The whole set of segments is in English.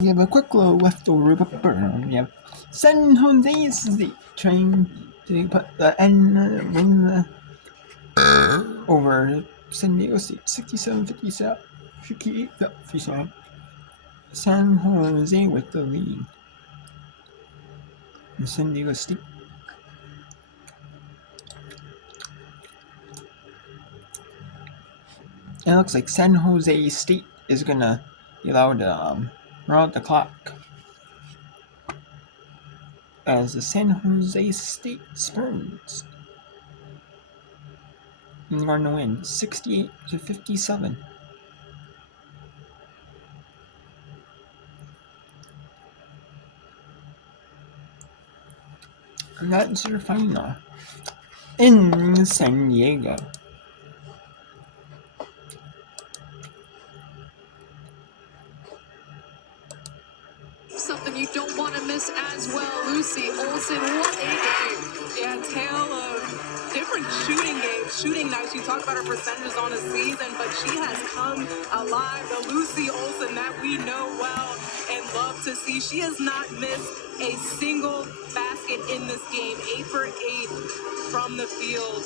We have a quick little leftover burn. We have San Jose State trying to put the N win the over San Diego State 67-57. 58-57. San Jose with the lead. And San Diego State. It looks like San Jose State is gonna be allowed to run out the clock. As the San Jose State Spartans are going to win 68-57. And that's your final in San Diego. Something you don't want to miss as well. Lucy Olson, what a game. Yeah, tale of different shooting games, shooting nights. You talk about her percentages on the season, but she has come alive. The Lucy Olson that we know well and love to see. She has not missed a single basket in this game. 8 for 8 from the field,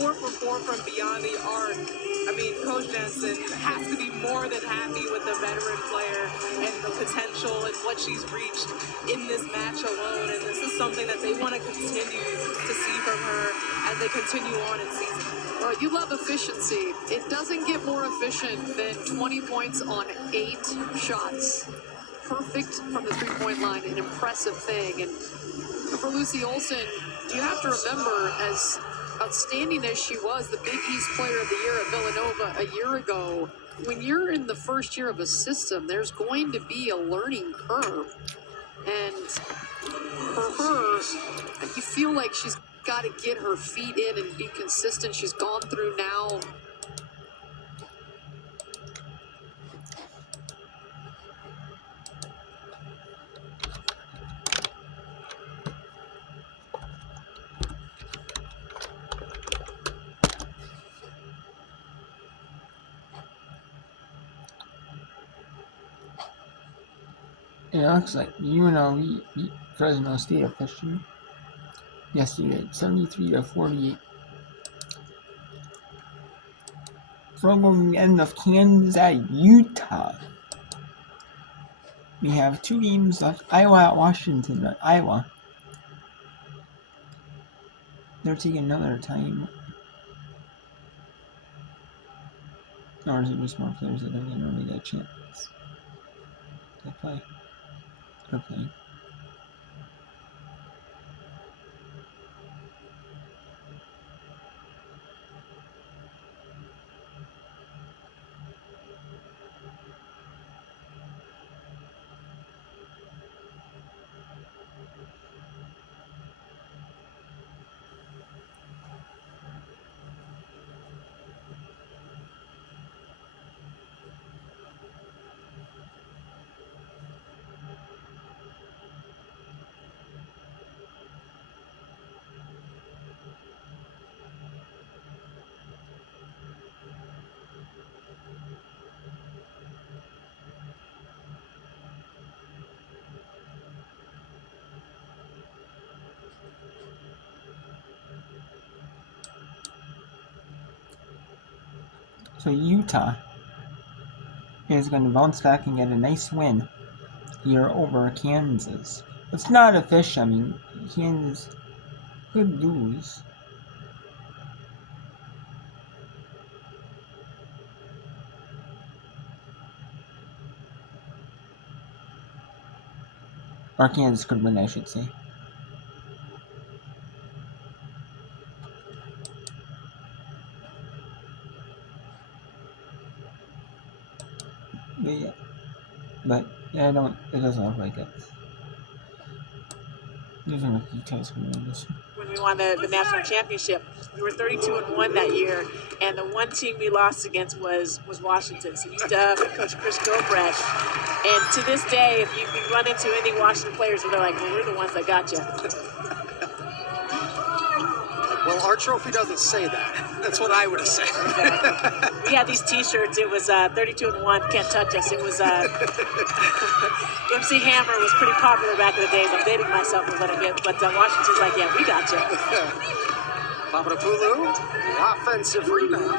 4 for 4 from beyond the arc. I mean, Coach Jensen has to be more than happy with the veteran player and the potential and what she's reached in this match alone. And this is something that they want to continue to see from her as they continue on in season. Well, you love efficiency. It doesn't get more efficient than 20 points on 8 shots. Perfect from the three-point line, an impressive thing. And for Lucy Olson, you have to remember, as outstanding as she was, the Big East Player of the Year at Villanova a year ago, when you're in the first year of a system, there's going to be a learning curve. And for her, you feel like she's got to get her feet in and be consistent. She's gone through now. It looks like UNLV beat Fresno State officially yesterday, 73-48. From the end of Kansas at Utah. We have 2 games left. Iowa at Washington, but Iowa, they're taking another time. Or is it just more players that don't really get a chance to play? They're playing. So Utah is going to bounce back and get a nice win here over Kansas. It's not official. I mean, Kansas could lose. Or Kansas could win, I should say. Yeah. But yeah, it doesn't look like it. There's enough details going on this one. When we won the national championship, we were 32-1 that year, and the one team we lost against was Washington. So used to Coach Chris Gilbrecht. And to this day, if you run into any Washington players, they're like, well, we're the ones that got you. Well, our trophy doesn't say that. That's what I would have said. Exactly. We had these T-shirts. It was 32-1, can't touch us. It was MC Hammer was pretty popular back in the days. I'm dating myself a little bit, but Washington's like, yeah, we got you. Papadopoulou, the offensive rebound.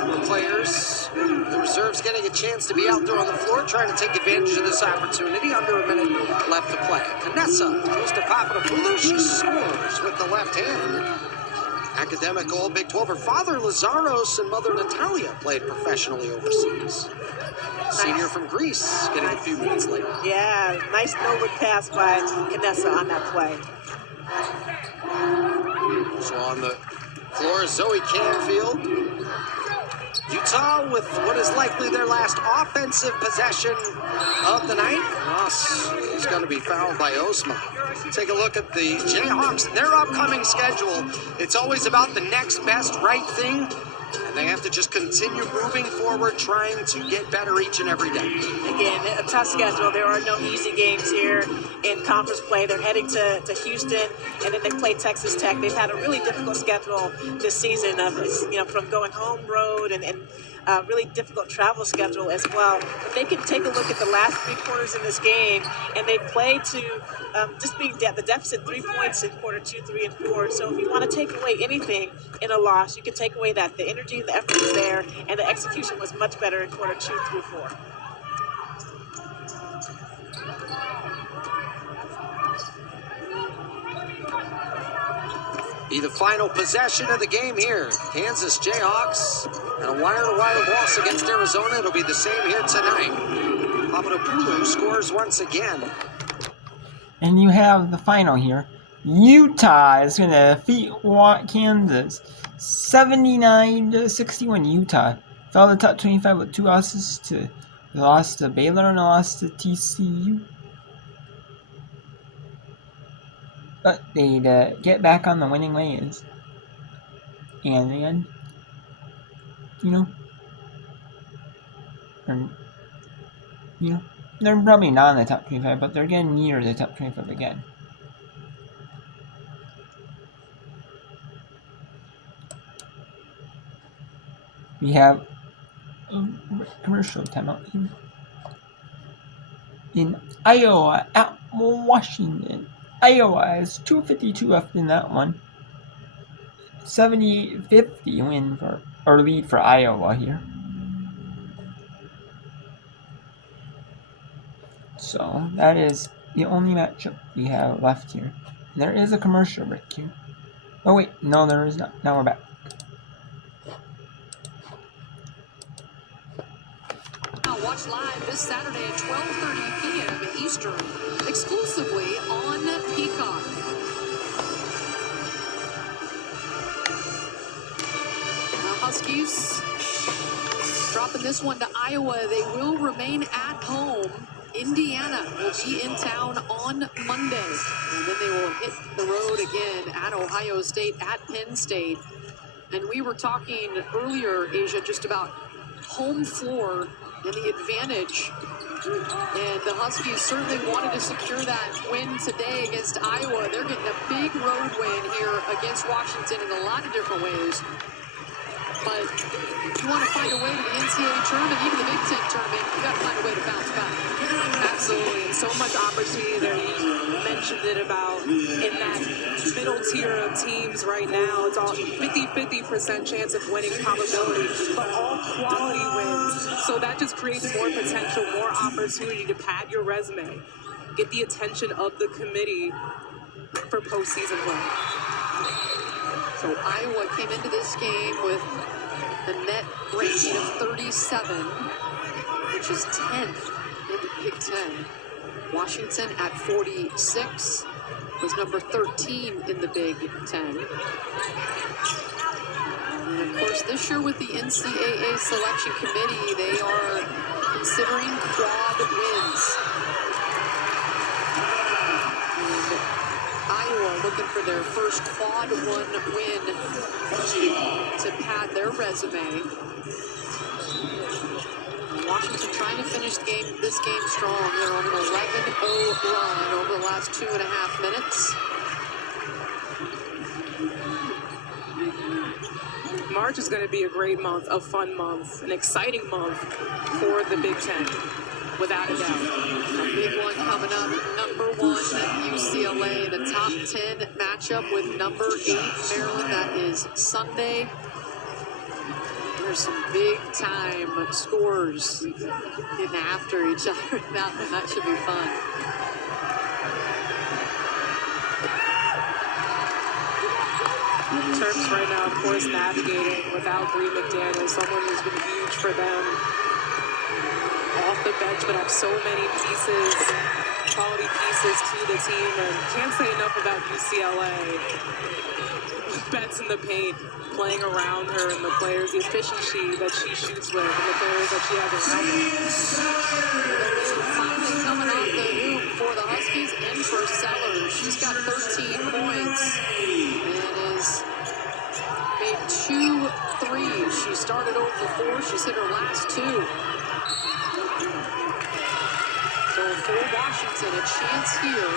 The players, the reserves getting a chance to be out there on the floor, trying to take advantage of this opportunity. Under a minute left to play. Canessa goes to Papadopoulou. She scores with the left hand. Academic All Big 12. Her father, Lazaros, and mother, Natalia, played professionally overseas. Senior from Greece, getting a few minutes later. Yeah, nice no-look pass by Canessa on that play. So on the floor, Zoe Canfield. Utah with what is likely their last offensive possession of the night. Ross is going to be fouled by Osma. Take a look at the Jayhawks, their upcoming schedule. It's always about the next best right thing, and they have to just continue moving forward, trying to get better each and every day. Again, a tough schedule. There are no easy games here in conference play. They're heading to Houston, and then they play Texas Tech. They've had a really difficult schedule this season, from going home road and really difficult travel schedule as well. But they can take a look at the last 3 quarters in this game, and they play to just being the deficit 3 points in quarter 2, 3, and 4. So if you want to take away anything in a loss, you can take away that the energy, the effort was there, and the execution was much better in quarter 2 through 4. Be the final possession of the game here. Kansas Jayhawks and a wire-to-wire loss against Arizona. It'll be the same here tonight. Papadopoulou scores once again. And you have the final here. Utah is going to defeat Kansas 79-61. Utah fell to the top 25 with 2 losses. They lost to Baylor and a loss to TCU. But they get back on the winning ways. And then, they're probably not in the top 25, but they're getting near the top 25 again. We have a commercial timeout here. In Iowa at Washington. Iowa has 2:52 left in that one. 70-50 lead for Iowa here. So that is the only matchup we have left here. And there is a commercial break here. Oh wait, no, there is not. Now we're back. Watch live this Saturday at 12:30 p.m. Eastern, exclusively on Peacock. The Huskies dropping this one to Iowa. They will remain at home. Indiana will be in town on Monday. And then they will hit the road again at Ohio State, at Penn State. And we were talking earlier, Asia, just about home floor and the advantage. And the Huskies certainly wanted to secure that win today against Iowa. They're getting a big road win here against Washington in a lot of different ways. But if you want to find a way to the NCAA tournament, even the Big Ten tournament, you got to find a way to bounce back. Absolutely, and so much opportunity there. You mentioned it about in that middle tier of teams right now. It's all 50-50% chance of winning probability, but all quality wins. So that just creates more potential, more opportunity to pad your resume, get the attention of the committee for postseason play. So Iowa came into this game with a net ranking of 37, which is 10th in the Big Ten. Washington at 46 was number 13 in the Big Ten. And of course, this year with the NCAA selection committee, they are considering quad wins. Iowa looking for their first quad 1 win to pad their resume. Washington trying to finish this game strong. They're on an 11-0 run over the last 2.5 minutes. March is going to be a great month, a fun month, an exciting month for the Big Ten, without a doubt. A big one coming up. Number 1 UCLA in a top 10 matchup with number 8 Maryland. That is Sunday. There's some big time scores getting after each other in that one. That should be fun. Terps right now, of course, navigating without Bree McDaniel, someone who's been huge for them off the bench, but have so many pieces, quality pieces to the team, and can't say enough about UCLA. Bets in the paint, playing around her, and the players, the efficiency that she shoots with, and the players that she has around her. Finally coming off the hoop for the Huskies and for Sellers. She's got 13 points and has made 2 threes. She started 0 for 4. She's hit her last 2. So for Washington, a chance here.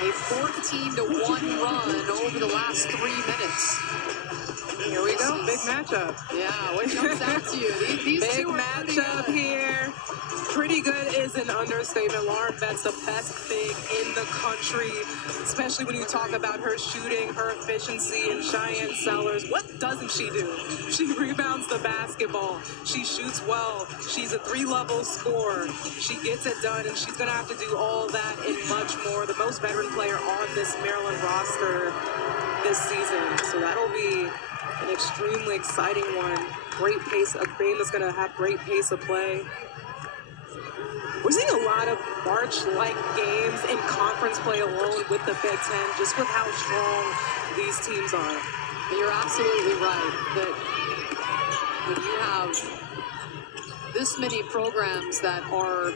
A 14-1 run over the last 3 minutes. Here we go, big matchup. Yeah, what jumps out to you? These Big two are matchup here. Pretty good is an understatement. Lauren Bett's the best big in the country, especially when you talk about her shooting, her efficiency, and Cheyenne Sellers. What doesn't she do? She rebounds the basketball. She shoots well. She's a 3-level scorer. She gets it done, and she's going to have to do all that and much more. The most veteran player on this Maryland roster this season. So that'll be an extremely exciting one. Great pace, a game that's going to have great pace of play. We're seeing a lot of March-like games in conference play alone with the Big Ten, just with how strong these teams are. You're absolutely right that when you have this many programs that are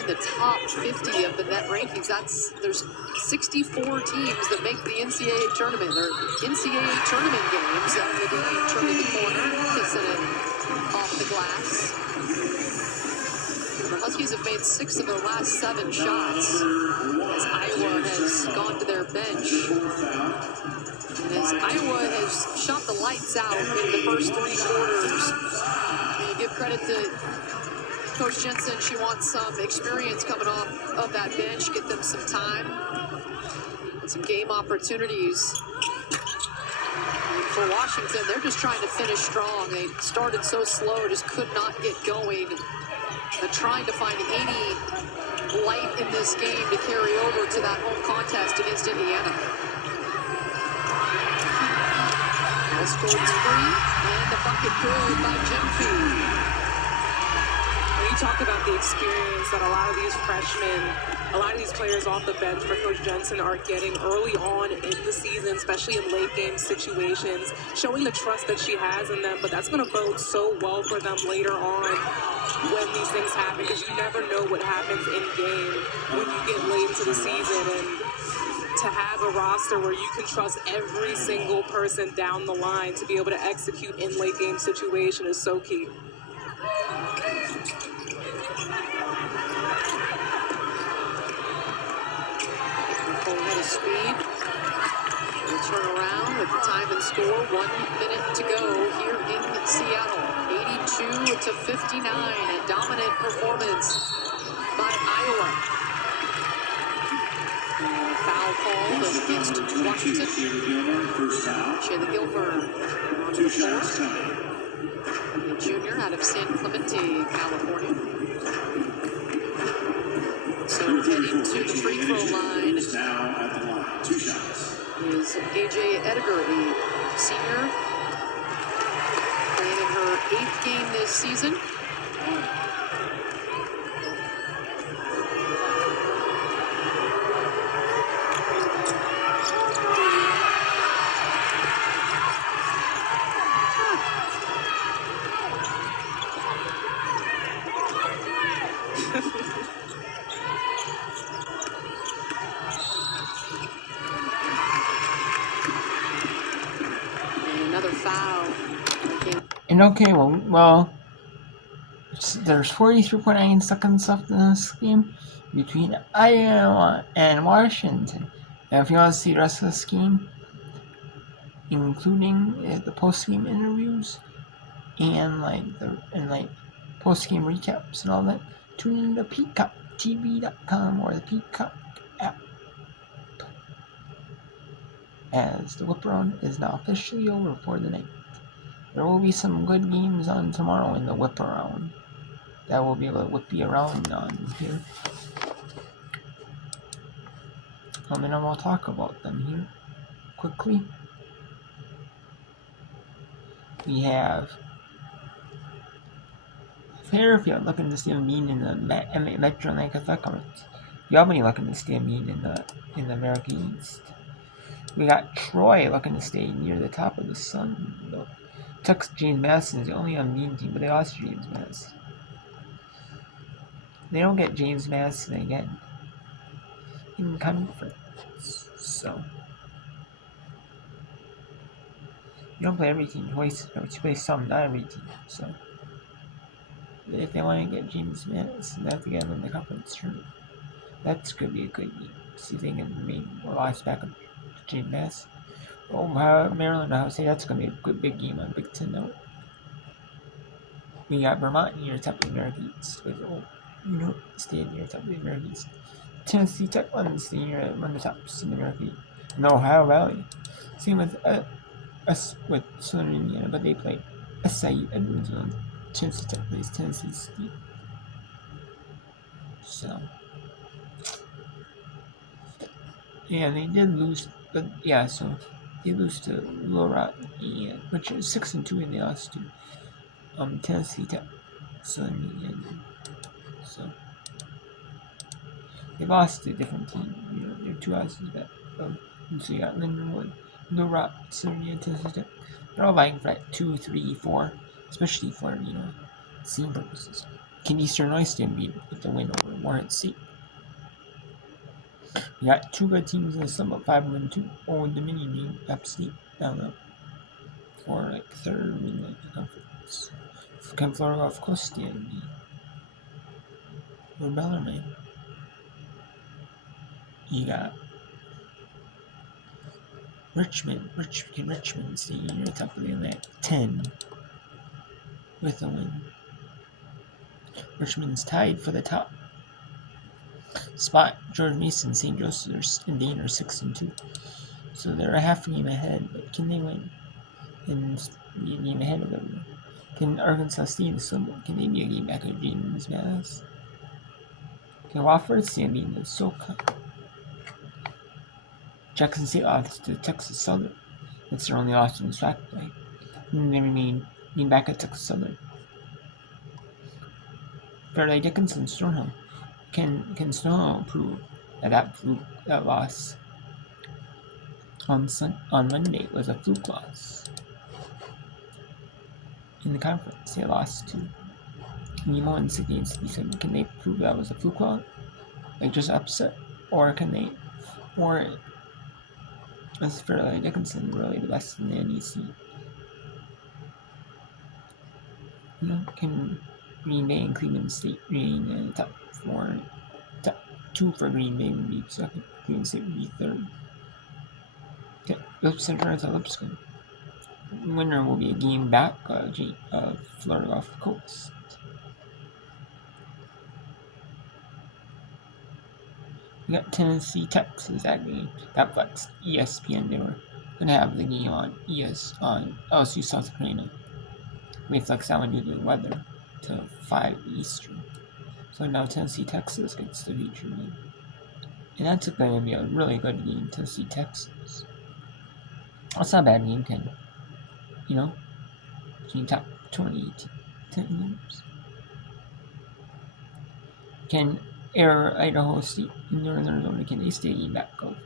in the top 50 of the net rankings, there's 64 teams that make the NCAA tournament. They're NCAA tournament games. The D turning the corner, kissing it off the glass. The Huskies have made 6 of their last 7 shots as Iowa has gone to their bench. And as Iowa has shot the lights out in the first 3 quarters, you give credit to Coach Jensen. She wants some experience coming off of that bench, get them some time and some game opportunities. And for Washington, they're just trying to finish strong. They started so slow, just could not get going. They're trying to find any light in this game to carry over to that home contest against Indiana. Scored free, and the bucket good by Jim. When you talk about the experience that a lot of these freshmen, a lot of these players off the bench for Coach Jensen are getting early on in the season, especially in late game situations, showing the trust that she has in them, but that's going to bode so well for them later on when these things happen, because you never know what happens in game when you get late into the season. And to have a roster where you can trust every single person down the line to be able to execute in late game situation is so key. Full head of speed. We'll turn around with the time and score. 1 minute to go here in Seattle. 82-59. A dominant performance by Iowa. Foul called against Washington. Shayla Gilbert on the floor. The junior out of San Clemente, California. So heading to the free throw line is AJ Ediger, the senior, playing in her 8th game this season. And okay, well, there's 43.9 seconds left in this game between Iowa and Washington. And if you want to see the rest of this game, including the post-game interviews and post-game recaps and all that, tune in to PeacockTV.com or the Peacock app, as the whip around is now officially over for the night. There will be some good games on tomorrow in the whip around that we'll be able to whip you around on here. And I'll talk about them here quickly. We have Fairfield looking to stay mean in the Metro Atlantic Conference. Albany looking to stay mean in the America East. We got Troy looking to stay near the top of the Sun. Though. James Madison is the only unbeaten team, but they lost James Madison. They don't get James Madison again in conference, so you don't play every team twice. You play some, not every team. So if they want to get James Madison, they have to get him in the conference tournament. That's going to be a good game. See if they can remain or last back up to James Madison. Maryland, Ohio State, that's going to be a good big game on Big Ten note. We got Vermont near the top of the America East with stay near the top of the America East. Tennessee Tech runs the tops in the America East. And Ohio Valley. Same with with Southern Indiana, but they play SIU Edmonds on Tennessee Tech plays Tennessee State. So yeah, they did lose, but yeah, so they lose to Little Rock, which is 6-2, and they lost to Tennessee Tech. So they lost to a different team. They're 2 losses back. So you got Lindenwood, Little Rock, Tennessee Tech. They're all vying for that 2, 3, 4, especially for scene purposes. Can Eastern Oyster beat with the win over Warren State? We got 2 good teams in the Summit, 5-2. Old Dominion being App State down for 3rd in the conference. Can Florida Gulf Coast and be or Bellarmine? You got Richmond stay near the top of the Atlantic 10 with a win. Richmond's tied for the top spot. George Mason, St. Joseph's, and Dane are 6-2, so they're a half game ahead. But can they win and be a game ahead of them? Can Arkansas stay in the Sun? Can they be a game back of James Madison? Can Wofford stay in the SoCon? Jackson State lost to Texas Southern. That's their only loss in the SWAC play. And they remain back at Texas Southern. Fairleigh Dickinson, Stonehill. Can Stonehill improve that loss on Monday was a fluke loss in the conference? They lost to Nemo and City and 67. Can they prove that was a fluke loss, like just upset, or is Fairleigh Dickinson really the best in the NEC? Can Green Bay and Cleveland State remain in the top 2 for Green Bay would be 2nd, Cleveland State would be 3rd. Okay, Lipscomb turns to Lipscomb. Winner will be a game back of Florida Gulf Coast. We got Tennessee, Texas that game. That flexed ESPN. They were going to have the game on LSU South Carolina. They flexed that one due to the weather to 5 Eastern. So now Tennessee, Texas gets the feature game. And that's going to be a really good game, Tennessee, Texas. That's not a bad game, Ken. Between top 20 teams. Can Idaho State and Northern Arizona, can they stay back up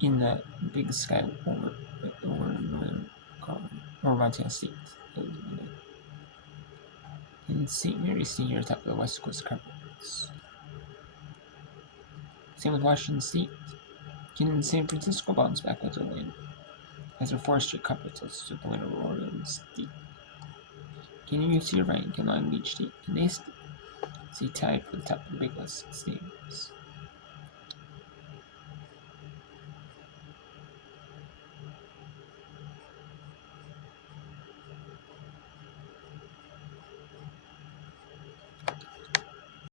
in the Big Sky over Northern Colorado or Montana State? And St. Mary's Senior top of the West Coast Conference. Same with Washington State. Can San Francisco bounce back with a win? As a 4th straight conference, let's the win over Oregon State. Can UC Irvine, can Long Beach State, can they stay tied for the top of the Big West standings?